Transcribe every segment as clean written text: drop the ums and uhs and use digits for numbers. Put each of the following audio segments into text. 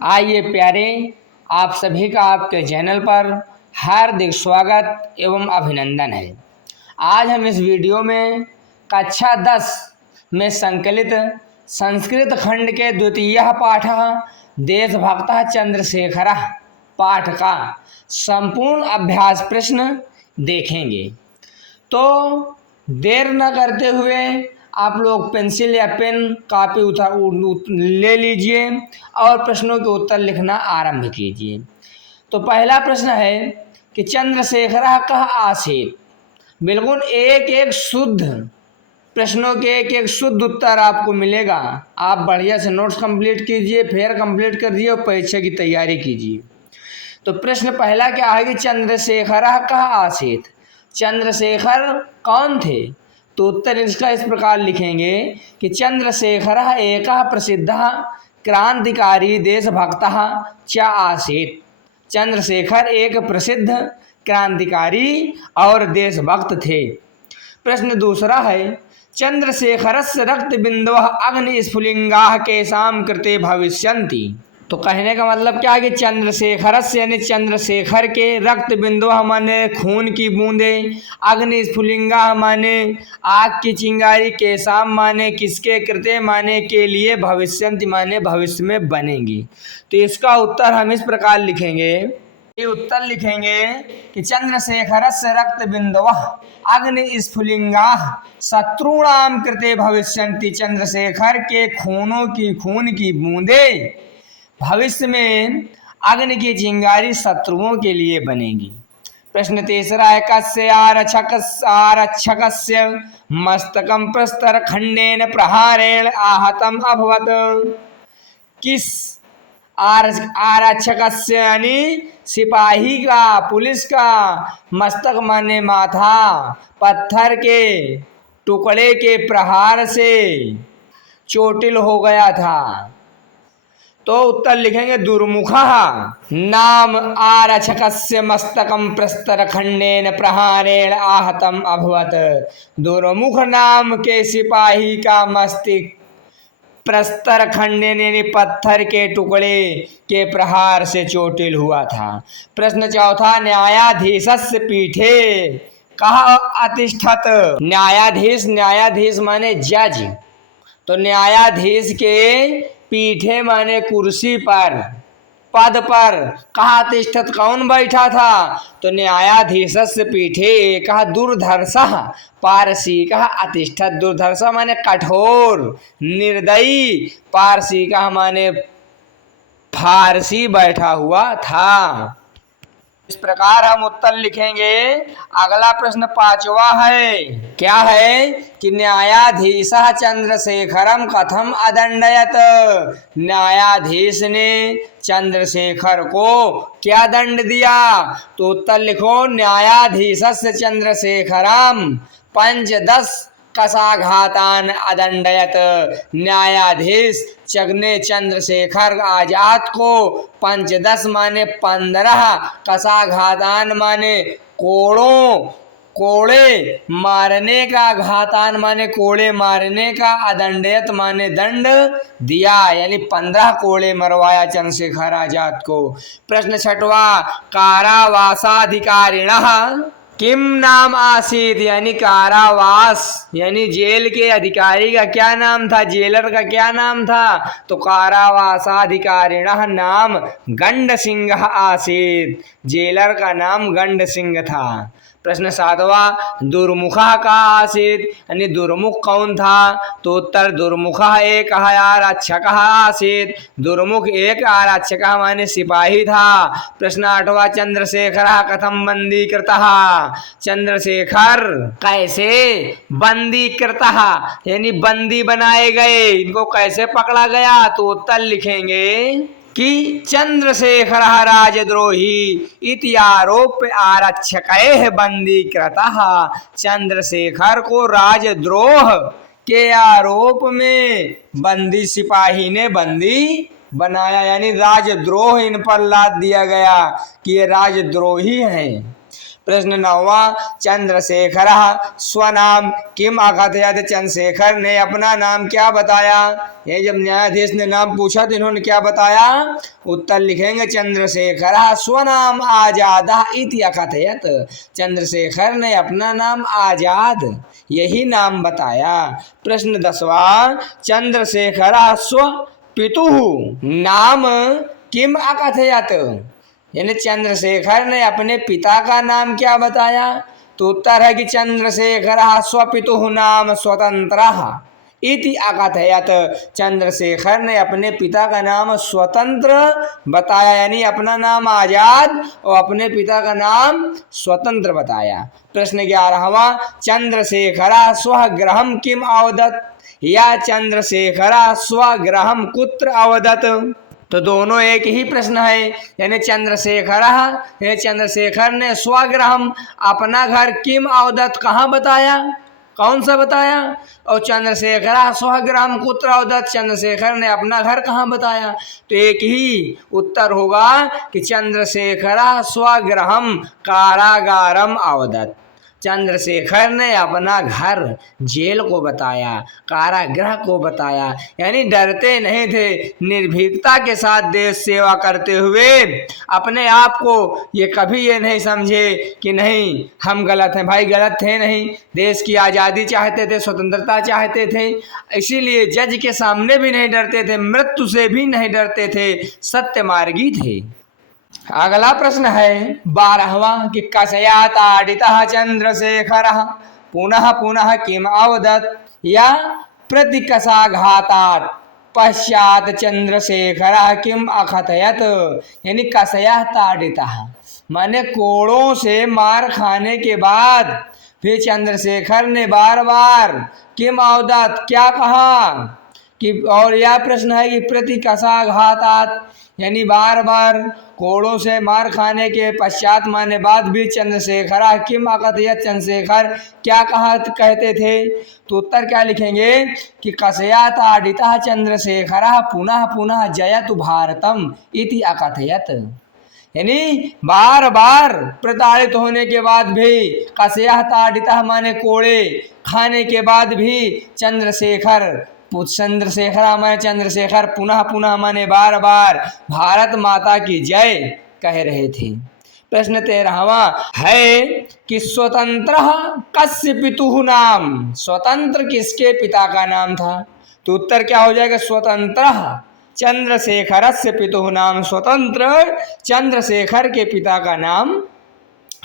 आइए प्यारे, आप सभी का आपके चैनल पर हार्दिक स्वागत एवं अभिनंदन है। आज हम इस वीडियो में कक्षा 10 में संकलित संस्कृत खंड के द्वितीय पाठ देशभक्तः चंद्रशेखरः पाठ का संपूर्ण अभ्यास प्रश्न देखेंगे। तो देर न करते हुए आप लोग पेंसिल या पेन कापी ले लीजिए और प्रश्नों के उत्तर लिखना आरंभ कीजिए। तो पहला प्रश्न है कि चंद्रशेखरः कः आसीत्। बिल्कुल एक एक शुद्ध प्रश्नों के एक एक शुद्ध उत्तर आपको मिलेगा। आप बढ़िया से नोट्स कंप्लीट कीजिए, फिर कंप्लीट कर दिए और परीक्षा की तैयारी कीजिए। तो प्रश्न पहला क्या है कि चंद्रशेखरः कः आसीत्, चंद्रशेखर कौन थे। तो उत्तर इसका इस प्रकार लिखेंगे कि चंद्रशेखरः एकः प्रसिद्धः क्रांतिकारी देशभक्तः च आसीत्। चंद्रशेखर एक प्रसिद्ध क्रांतिकारी और देशभक्त थे। प्रश्न दूसरा है चंद्रशेखरस्य रक्तबिंदवः अग्निस्फुलिंगाः केषां कृते भविष्यन्ति। तो कहने का मतलब क्या है कि चंद्रशेखरस्य यानी चंद्रशेखर के रक्त बिंदु माने खून की बूंदे, अग्नि स्फुलिंगा माने आग की चिंगारी, केशाम माने किसके कृते माने के लिए, भविष्यंति माने भविष्य में बनेंगी। तो इसका उत्तर हम इस प्रकार लिखेंगे, ये उत्तर लिखेंगे कि चंद्रशेखरस्य रक्त बिंदवः अग्नि स्फुलिंगा शत्रुणाम कृते भविष्यन्ति। चंद्रशेखर के खून की बूंदे भविष्य में अग्नि की चिंगारी शत्रुओं के लिए बनेगी। प्रश्न तीसरा है कस्य आरक्षकस्य मस्तकं प्रस्तर खंडेन प्रहारेण आहतम अभवत। किस आरक्षकस्य यानी सिपाही का, पुलिस का, मस्तक माने माथा, पत्थर के टुकड़े के प्रहार से चोटिल हो गया था। तो उत्तर लिखेंगे दुर्मुखः नाम आरक्षकस्य मस्तकं प्रस्तर खंडेन प्रहारेण आहतम अभवत। दुर्मुख नाम के सिपाही का मस्तिष्क प्रस्तर खंडेन यानी पत्थर के टुकड़े के प्रहार से चोटिल हुआ था। प्रश्न चौथा न्यायाधीशस्य पीठे कः अतिष्ठत। न्यायाधीश माने जज। तो न्यायाधीश के पीठे माने कुर्सी पर, पद पर, कहाँ तिष्ठत कौन बैठा था। तो न्यायाधीशस्य पीठे एकः दुर्धर्षः पारसिकः अतिष्ठत। दुर्धर्ष माने कठोर निर्दयी, पारसिकः माने फारसी बैठा हुआ था। इस प्रकार हम उत्तर लिखेंगे। अगला प्रश्न पांचवा है, क्या है कि न्यायाधीशः चंद्रशेखरम कथम अदंडयत। न्यायाधीश ने चंद्रशेखर को क्या दंड दिया। तो उत्तर लिखो न्यायाधीशस्य चंद्रशेखरम 5-10 कसाघातान अदंडयत। न्यायाधीश ने चंद्रशेखर आजाद को 5-10 माने 15 कसाघातान माने कोड़े मारने का, घातान माने कोड़े मारने का, अदंडयत माने दंड दिया, यानी 15 कोड़े मरवाया चंद्रशेखर आजाद को। प्रश्न छठवा कारावासाधिकारिणः किम नाम आसीत। यानी कारावास यानी जेल के अधिकारी का क्या नाम था, जेलर का क्या नाम था। तो कारावासाधिकारिणः नाम गंड सिंह आसीत। जेलर का नाम गंड सिंह था। प्रश्न सातवा दुर्मुखः का आसीत, यानी दुर्मुख कौन था। तो उत्तर दुर्मुखः एक आरक्षकः आसीत। दुर्मुख एक आरक्षकः माने सिपाही था। प्रश्न आठवां चंद्रशेखरः कथम बंदी कृतः। चंद्रशेखर कैसे बंदी कृतः यानी बंदी बनाए गए, इनको कैसे पकड़ा गया। तो उत्तर लिखेंगे कि चंद्रशेखरः राजद्रोही इति आरोप्य आरक्षकैः बंदी कृतः। चंद्रशेखर को राजद्रोह के आरोप में बंदी सिपाही ने बंदी बनाया, यानी राजद्रोह इन पर लाद दिया गया कि ये राजद्रोही हैं। प्रश्न 9वां, चंद्रशेखरः स्वनाम किम अकथयत्? चंद्रशेखर ने अपना नाम क्या बताया? ये जब न्यायाधीश ने नाम पूछा तो इन्होंने क्या बताया? उत्तर लिखेंगे चंद्रशेखरः स्वनाम आजादः इति अकथयत्। चंद्रशेखर ने अपना नाम आजाद यही नाम बताया। प्रश्न 10वां, चंद्रशेखरः स्व पितुः नाम किम अकथयत्? यानी चंद्रशेखर ने अपने पिता का नाम क्या बताया? तो उत्तर है कि चंद्रशेखरः स्वपितुः नाम स्वतंत्रः इति अकथयत्। चंद्रशेखर ने अपने पिता का नाम स्वतंत्र बताया, यानी अपना नाम आजाद और अपने पिता का नाम स्वतंत्र बताया। प्रश्न 11वां, चंद्रशेखरः स्वगृहं किम अवदत्? या चंद्रशेखरः स्वगृहं कुत्र अवदत्? तो दोनों एक ही प्रश्न है। यानी चंद्रशेखर ने स्वगृहम अपना घर किम अवदत् कहाँ बताया, कौन सा बताया? और चंद्रशेखर स्वगृहम कुत्र अवदत्, चंद्रशेखर ने अपना घर कहाँ बताया? तो एक ही उत्तर होगा कि चंद्रशेखर स्वगृहम कारागारम अवदत्। चंद्रशेखर ने अपना घर जेल को बताया, कारागृह को बताया। यानी डरते नहीं थे, निर्भीकता के साथ देश सेवा करते हुए अपने आप को ये कभी ये नहीं समझे कि नहीं हम गलत हैं। भाई गलत थे नहीं, देश की आज़ादी चाहते थे, स्वतंत्रता चाहते थे, इसीलिए जज के सामने भी नहीं डरते थे, मृत्यु से भी नहीं डरते थे, सत्य मार्गी थे। अगला प्रश्न है 12वां कि कषया ताडितः चंद्रशेखरः पुनः पुनः किम अवदत्? या प्रतिकषाघातात् पश्चात चंद्रशेखरः किम अकथयत्? यानी कषया ताडितः माने कोड़ों से मार खाने के बाद फिर चंद्रशेखर ने बार बार किम अवदत् क्या कहा कि, और यह प्रश्न है कि प्रतिकषाघातात् यानी बार बार कोड़ों से मार खाने के पश्चात माने बाद भी चंद्रशेखर किम अकथयत्, चंद्रशेखर क्या कहा कहते थे? तो उत्तर क्या लिखेंगे कि कषया ताडितः चंद्रशेखरः पुनः पुनः जयतु भारतम इति अकथयत्। यानी बार बार प्रताड़ित होने के बाद भी, कषया ताडितः माने कोड़े खाने के बाद भी चंद्रशेखर माने चंद्रशेखर पुनः पुनः माने बार बार भारत माता की जय कह रहे थे। प्रश्न 13वां है कि स्वतंत्र कस्य पितुः नाम? स्वतंत्र किसके पिता का नाम था? तो उत्तर क्या हो जाएगा? स्वतंत्र चंद्रशेखरस्य पितुः नाम, स्वतंत्र चंद्रशेखर के पिता का नाम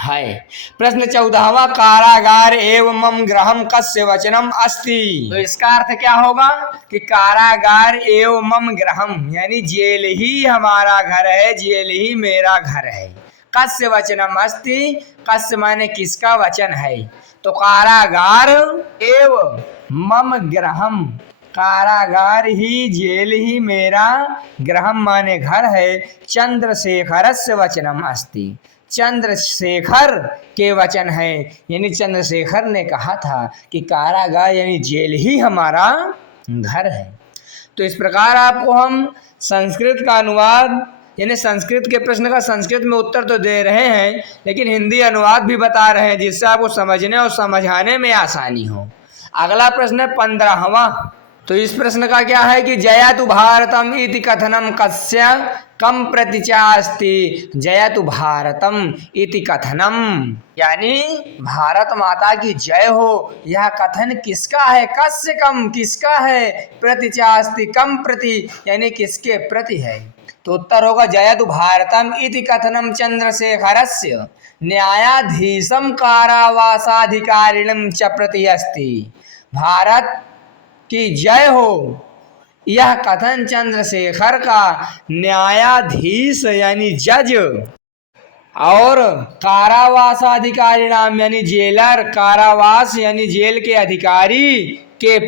है। प्रश्न 14वां कारागार एवं मम गृहम कस्य वचनम अस्ति? तो इसका अर्थ क्या होगा कि कारागार एवं मम गृहम यानी जेल ही हमारा घर है, जेल ही मेरा घर है। कस्य वचनम अस्ति, कस्य माने किसका वचन है? तो कारागार एवं मम गृहम, कारागार ही जेल ही मेरा, गृहम माने घर है, चंद्रशेखरस्य वचनम अस्ति, चंद्रशेखर के वचन है। यानी चंद्रशेखर ने कहा था कि कारागार यानी जेल ही हमारा घर है। तो इस प्रकार आपको हम संस्कृत का अनुवाद यानी संस्कृत के प्रश्न का संस्कृत में उत्तर तो दे रहे हैं, लेकिन हिंदी अनुवाद भी बता रहे हैं जिससे आपको समझने और समझाने में आसानी हो। अगला प्रश्न है 15वां। तो इस प्रश्न का क्या है कि जयतु भारतम इति कथनम कस्य कम प्रतिचा अस्ति? जयतु भारतम इति कथनम यानी भारत माता की जय हो, यह कथन किसका है? कस्य कम किसका है? प्रतिचा अस्ति कम प्रति यानी किसके प्रति है? तो उत्तर होगा जयतु भारतम इति कथनम चंद्रशेखरस्य न्यायाधीशम कारावासाधिकारिणम च प्रति अस्ति। भारत की जय हो यह कथन चंद्रशेखर का न्यायाधीश यानी जज और कारावासाधिकारी नाम यानी जेलर, कारावास यानी जेल के अधिकारी के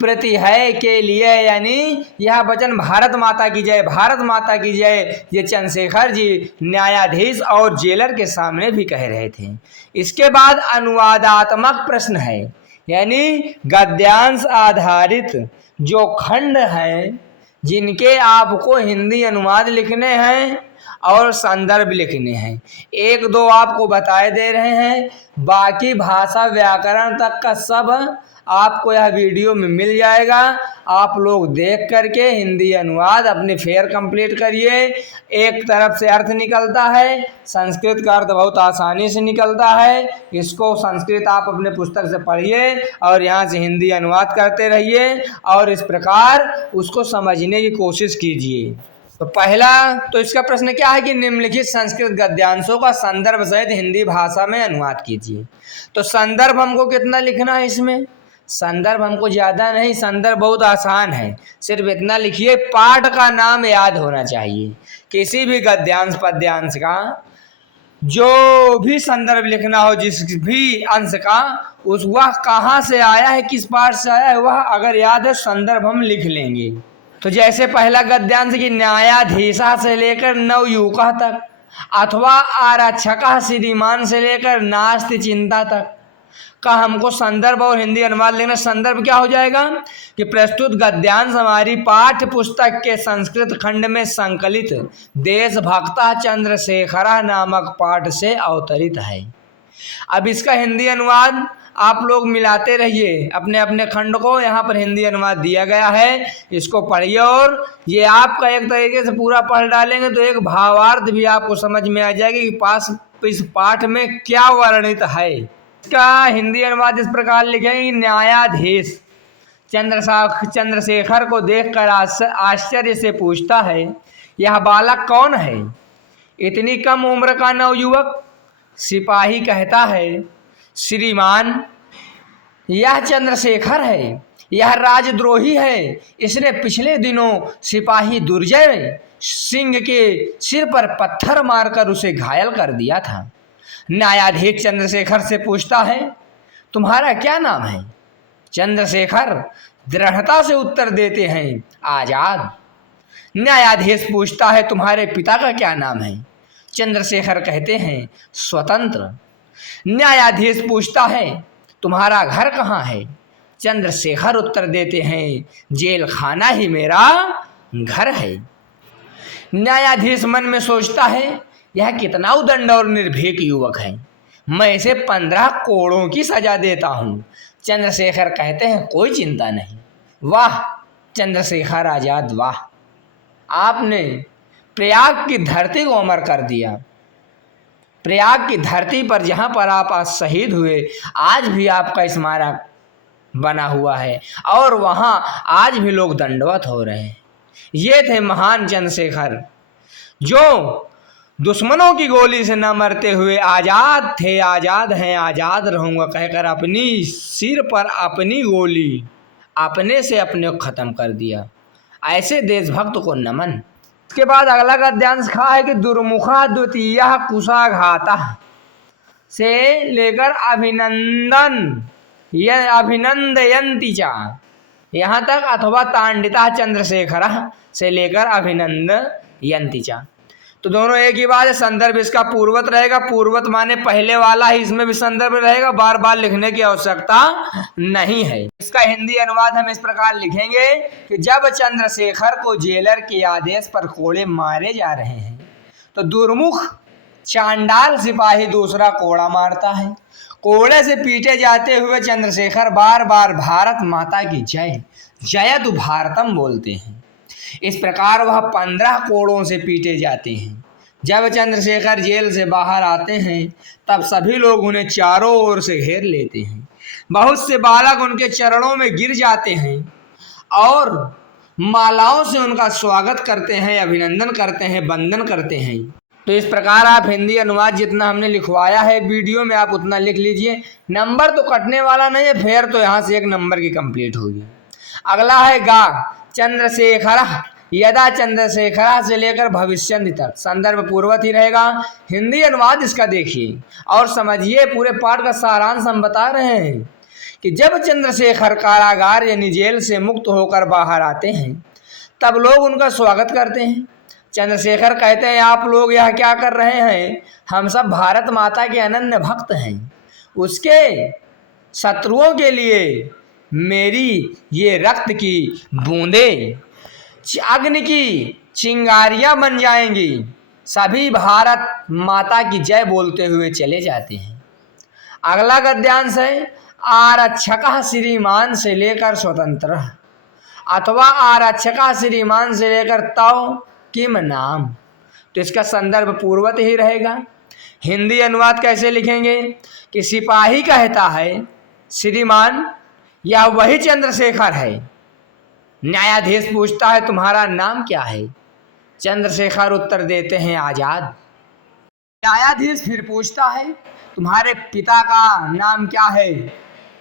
प्रति है के लिए, यानी यह वचन भारत माता की जय, भारत माता की जय ये चंद्रशेखर जी न्यायाधीश और जेलर के सामने भी कह रहे थे। इसके बाद अनुवादात्मक प्रश्न है, यानी गद्यांश आधारित जो खंड हैं जिनके आपको हिंदी अनुवाद लिखने हैं और संदर्भ लिखने हैं। एक दो आपको बताए दे रहे हैं, बाकी भाषा व्याकरण तक का सब आपको यह वीडियो में मिल जाएगा। आप लोग देख करके हिंदी अनुवाद अपने फेयर कंप्लीट करिए। एक तरफ से अर्थ निकलता है, संस्कृत का अर्थ बहुत आसानी से निकलता है। इसको संस्कृत आप अपने पुस्तक से पढ़िए और यहाँ से हिंदी अनुवाद करते रहिए और इस प्रकार उसको समझने की कोशिश कीजिए। तो पहला तो इसका प्रश्न क्या है कि निम्नलिखित संस्कृत गद्यांशों का संदर्भ सहित हिंदी भाषा में अनुवाद कीजिए। तो संदर्भ हमको कितना लिखना है इसमें? संदर्भ हमको ज़्यादा नहीं, संदर्भ बहुत आसान है। सिर्फ इतना लिखिए, पाठ का नाम याद होना चाहिए। किसी भी गद्यांश पद्यांश का जो भी संदर्भ लिखना हो, जिस भी अंश का, उस वह कहाँ से आया है, किस पाठ से आया है, वह अगर याद है संदर्भ हम लिख लेंगे। तो जैसे पहला गद्यांश की न्यायाधीशा से लेकर नवयुवका तक, अथवा आरक्षक श्रीमान से लेकर नास्ति चिंता तक का हमको संदर्भ और हिंदी अनुवाद लेना। संदर्भ क्या हो जाएगा कि प्रस्तुत गद्यांश हमारी पाठ्य पुस्तक के संस्कृत खंड में संकलित देशभक्ता चंद्रशेखर नामक पाठ से अवतरित है। अब इसका हिंदी अनुवाद आप लोग मिलाते रहिए अपने अपने खंड को। यहाँ पर हिंदी अनुवाद दिया गया है, इसको पढ़िए और ये आपका एक तरीके से पूरा पढ़ डालेंगे तो एक भावार्थ भी आपको समझ में आ जाएगी कि इस पाठ में क्या वर्णित है। इसका हिंदी अनुवाद इस प्रकार लिखेंगे, न्यायाधीश चंद्रशेखर को देखकर आश्चर्य से पूछता है, यह बालक कौन है? इतनी कम उम्र का नवयुवक। सिपाही कहता है, श्रीमान यह चंद्रशेखर है, यह राजद्रोही है। इसने पिछले दिनों सिपाही दुर्जय सिंह के सिर पर पत्थर मारकर उसे घायल कर दिया था। न्यायाधीश चंद्रशेखर से पूछता है, तुम्हारा क्या नाम है? चंद्रशेखर दृढ़ता से उत्तर देते हैं, आजाद। न्यायाधीश पूछता है, तुम्हारे पिता का क्या नाम है? चंद्रशेखर कहते हैं, स्वतंत्र। न्यायाधीश पूछता है, तुम्हारा घर कहाँ है? चंद्रशेखर उत्तर देते हैं, जेल खाना ही मेरा घर है। न्यायाधीश मन में सोचता है, यह कितना उदंड और निर्भीक युवक है, मैं इसे 15 कोड़ों की सजा देता हूँ। चंद्रशेखर कहते हैं, कोई चिंता नहीं। वाह चंद्रशेखर आजाद, वाह, आपने प्रयाग की धरती को अमर कर दिया। प्रयाग की धरती पर जहाँ पर आप आज शहीद हुए, आज भी आपका स्मारक बना हुआ है और वहाँ आज भी लोग दंडवत हो रहे हैं। ये थे महान चंद्रशेखर, जो दुश्मनों की गोली से न मरते हुए आज़ाद थे, आज़ाद हैं, आज़ाद रहूँगा कहकर अपनी सिर पर अपनी गोली अपने से अपने को ख़त्म कर दिया। ऐसे देशभक्त को नमन। इसके बाद अगला गद्यांश कहा है कि दुर्मुखा द्वितीय कुशाघाता से लेकर अभिनंदयंती चा यहाँ तक, अथवा तांडिता चंद्रशेखर से लेकर अभिनंदयंती चा। तो दोनों एक ही बात है। संदर्भ इसका पूर्वत रहेगा, पूर्वत माने पहले वाला ही, इसमें भी संदर्भ रहेगा, बार बार लिखने की आवश्यकता नहीं है। इसका हिंदी अनुवाद हम इस प्रकार लिखेंगे कि जब चंद्रशेखर को जेलर के आदेश पर कोड़े मारे जा रहे हैं तो दुर्मुख चांडाल सिपाही दूसरा कोड़ा मारता है। कोड़े से पीटे जाते हुए चंद्रशेखर बार बार भारत माता की जय जयतु भारतम बोलते हैं। इस प्रकार वह 15 कोड़ों से पीटे जाते हैं। जब चंद्रशेखर जेल से बाहर आते हैं तब सभी लोग उन्हें चारों ओर से घेर लेते हैं। बहुत से बालक उनके चरणों में गिर जाते हैं और मालाओं से उनका स्वागत करते हैं, अभिनंदन करते हैं, वंदन करते हैं। तो इस प्रकार आप हिंदी अनुवाद जितना हमने लिखवाया है वीडियो में आप उतना लिख लीजिए। नंबर तो कटने वाला नहीं है, फिर तो यहाँ से 1 नंबर की कंप्लीट होगी। अगला है गा चंद्रशेखर यदा चंद्रशेखर से लेकर भविष्यन्ति तक। संदर्भ पूर्वत ही रहेगा। हिंदी अनुवाद इसका देखिए और समझिए। पूरे पाठ का सारांश हम बता रहे हैं कि जब चंद्रशेखर कारागार यानी जेल से मुक्त होकर बाहर आते हैं तब लोग उनका स्वागत करते हैं। चंद्रशेखर कहते हैं, आप लोग यह क्या कर रहे हैं? हम सब भारत माता के अनन्य भक्त हैं। उसके शत्रुओं के लिए मेरी ये रक्त की बूंदें अग्नि की चिंगारियां बन जाएंगी। सभी भारत माता की जय बोलते हुए चले जाते हैं। अगला गद्यांश है आरक्षकः श्रीमान से लेकर स्वतंत्र अथवा आरक्षकः श्रीमान से लेकर तव किम नाम। तो इसका संदर्भ पूर्वत ही रहेगा। हिंदी अनुवाद कैसे लिखेंगे कि सिपाही कहता है श्रीमान यह वही चंद्रशेखर है। न्यायाधीश पूछता है तुम्हारा नाम क्या है। चंद्रशेखर उत्तर देते हैं आजाद। न्यायाधीश फिर पूछता है तुम्हारे पिता का नाम क्या है।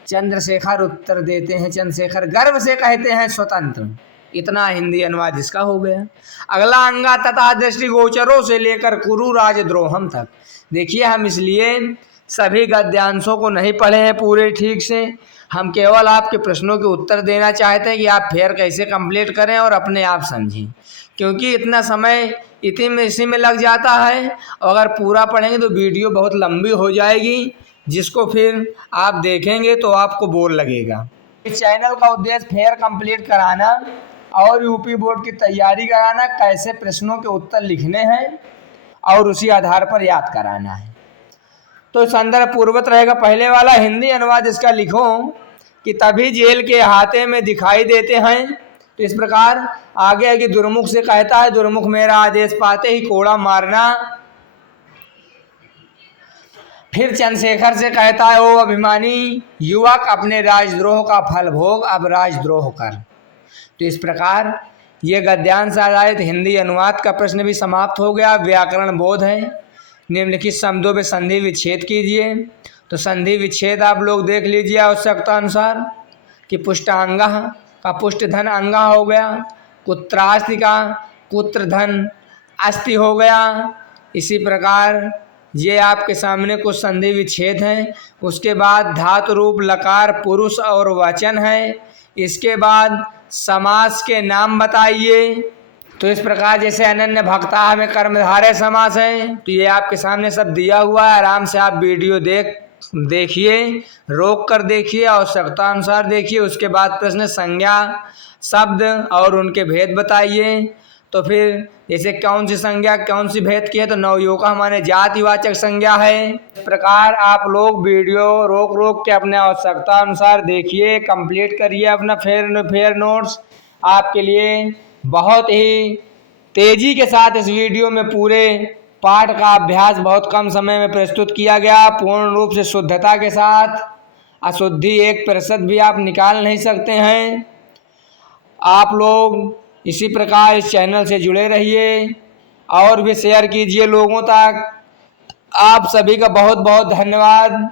चंद्रशेखर उत्तर देते हैं चंद्रशेखर गर्व से कहते हैं स्वतंत्र। इतना हिंदी अनुवाद इसका हो गया। अगला अंगा तथा दृष्टिगोचरों से लेकर कुरु राजद्रोहम तक। देखिए हम इसलिए सभी गद्यांशों को नहीं पढ़े हैं पूरे ठीक से। हम केवल आपके प्रश्नों के उत्तर देना चाहते हैं कि आप फेयर कैसे कंप्लीट करें और अपने आप समझें, क्योंकि इतना समय इसी में लग जाता है। और अगर पूरा पढ़ेंगे तो वीडियो बहुत लंबी हो जाएगी, जिसको फिर आप देखेंगे तो आपको बोर लगेगा। इस चैनल का उद्देश्य फेयर कंप्लीट कराना और यूपी बोर्ड की तैयारी कराना, कैसे प्रश्नों के उत्तर लिखने हैं और उसी आधार पर याद कराना है। तो संदर्भ पूर्वत रहेगा। पहले वाला हिंदी अनुवाद इसका लिखो कि तभी जेल के अहाते में दिखाई देते हैं। तो इस प्रकार आगे है कि दुर्मुख से कहता है दुर्मुख मेरा आदेश पाते ही कोड़ा मारना। फिर चंद्रशेखर से कहता है ओ अभिमानी युवक अपने राजद्रोह का फल भोग अब राजद्रोह कर। तो इस प्रकार ये गद्यांश आधारित हिंदी अनुवाद का प्रश्न भी समाप्त हो गया। व्याकरण बोध है। निम्नलिखित शब्दों में संधि विच्छेद कीजिए। तो संधि विच्छेद आप लोग देख लीजिए आवश्यकता अनुसार कि पुष्टांग का पुष्टधन अंगा हो गया, कुत्रास्ति का कुत्रधन अस्ति हो गया। इसी प्रकार ये आपके सामने कुछ संधि विच्छेद हैं। उसके बाद धातु रूप लकार पुरुष और वचन है। इसके बाद समास के नाम बताइए। तो इस प्रकार जैसे अनन्य भक्ता में कर्मधारय समास है। तो ये आपके सामने सब दिया हुआ है। आराम से आप वीडियो देखिए, रोक कर देखिए, आवश्यकता अनुसार देखिए। उसके बाद प्रश्न संज्ञा शब्द और उनके भेद बताइए। तो फिर जैसे कौन सी संज्ञा कौन सी भेद की है, तो नवयोगा हमारे जातिवाचक संज्ञा है। इस प्रकार आप लोग वीडियो रोक के अपने आवश्यकता अनुसार देखिए, कंप्लीट करिए अपना फेयर नोट्स। आपके लिए बहुत ही तेजी के साथ इस वीडियो में पूरे पाठ का अभ्यास बहुत कम समय में प्रस्तुत किया गया, पूर्ण रूप से शुद्धता के साथ। अशुद्धि 1% भी आप निकाल नहीं सकते हैं। आप लोग इसी प्रकार इस चैनल से जुड़े रहिए और भी शेयर कीजिए लोगों तक। आप सभी का बहुत बहुत धन्यवाद।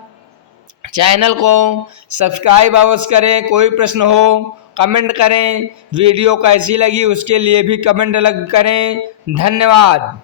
चैनल को सब्सक्राइब अवश्य करें। कोई प्रश्न हो कमेंट करें। वीडियो कैसी लगी उसके लिए भी कमेंट करें। धन्यवाद।